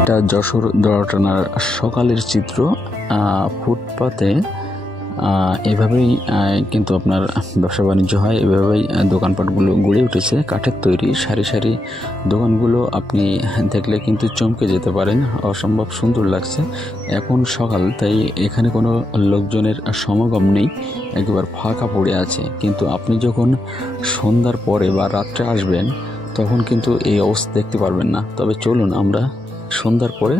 এটা যশোর দড়াটানার সকালের চিত্র। ফুটপাতে এভাবেই কিন্তু আপনার ব্যবসা বাণিজ্য হয়, এভাবেই দোকানপাটগুলো গড়ে উঠেছে। কাঠের তৈরি সারি সারি দোকানগুলো আপনি দেখলে কিন্তু চমকে যেতে পারেন, অসম্ভব সুন্দর লাগছে। এখন সকাল, তাই এখানে কোনো লোকজনের সমাগম নেই, একেবারে ফাঁকা পড়ে আছে। কিন্তু আপনি যখন সন্ধ্যার পরে বা রাত্রে আসবেন তখন কিন্তু এই অবস্থা দেখতে পারবেন না। তবে চলুন আমরা সন্ধ্যার পরে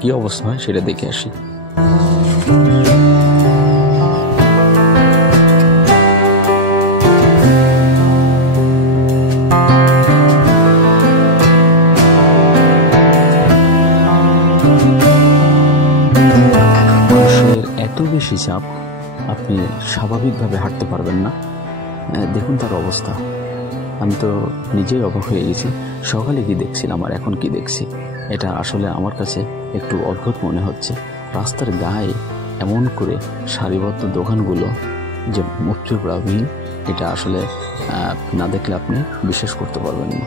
কি অবস্থা হয় সেটা দেখে আসি। মানুষের এত বেশি চাপ, আপনি স্বাভাবিকভাবে হাঁটতে পারবেন না। দেখুন তার অবস্থা, আমি তো নিজেই অবাক হয়ে গেছি। সকালে কি দেখছিলাম আর এখন কি দেখছি, এটা আসলে আমার কাছে একটু অদ্ভুত মনে হচ্ছে। রাস্তার গায়ে এমন করে সারিবদ্ধ দোকানগুলো যে মুক্তিপ্রাবহীন, এটা আসলে না দেখলে আপনি বিশ্বাস করতে পারবেন না।